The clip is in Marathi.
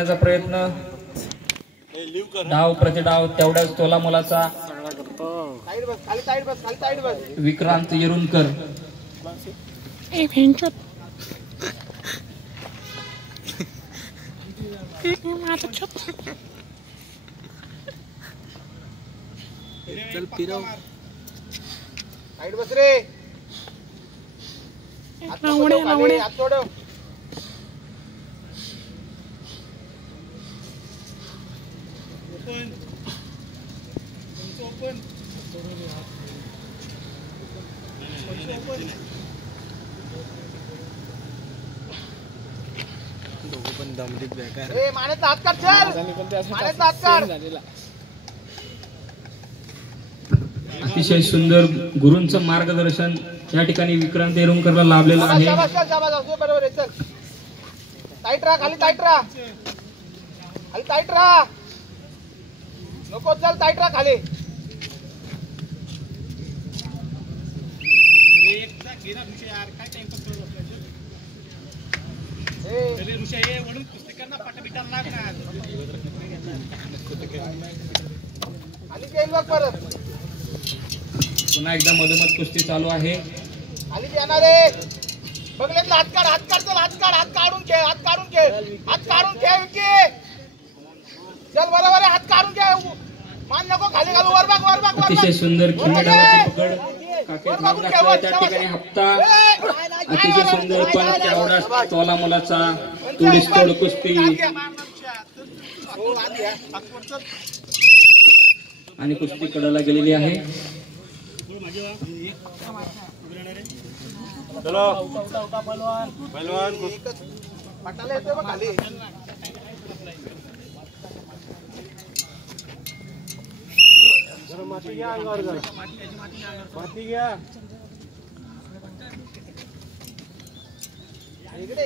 प्रयत्न डाव प्रतिडाव तेवढ्याच तोला मोलाचा विक्रांत येरुणकर चल फिरव साइड बस रे लावणे हात सोडव ओपन दोघं पण दमडीत बेकार रे मानेचा हात काढ चल मानेचा हात काढ अतिशय सुंदर गुरूंचं मार्गदर्शन या ठिकाणी विक्रांत येरुणकरला लाभलेलं आहे. बरोबर आहे. चल टाईट राहा खाली टाईट राहा खाली टाईट राहा नको चल टाईट राहा खाली खाली येईल बघ परत पुन्हा एकदा मधोमध कुस्ती चालू आहे. खाली येणार रे बघलेतला हात काढ चल हात काढून खेळ हात काढून खेळ की चल बरोबर आहे हात काढून खेळ मान नको खाली घालू वर बघ अतिशय सुंदर खिंडाची पकड काकेत मार टाकलाय त्या ठिकाणी हप्ता अतिशय सुंदर पण तेवढाच तोला मोलाचा तोडीस तोड कुस्ती आणि कुस्ती कडाला गेलेली आहे. चलो पहलवान पटाला येतोय बघ खाली जरा माती घ्या अंगावर जरा माती घ्या इकडे